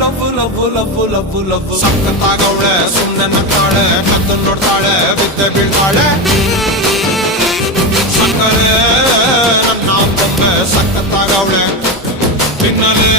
love love love love love ಸಕ್ಕತ್ತಾಗವಳೆ ಸುಮ್ನೆ ನಗ್ತಾಳೆ ಕದ್ದು ನೋಡ್ತಾಳೆ ಬಿದ್ದೆ ಬೀಳ್ತಾಳೆ ಸಕ್ಕರೆ ನನ್ನ ಬೊಮ್ಮೆ ಸಕ್ಕತ್ತಾಗವಳೆ ತಿನ್ನಲೇ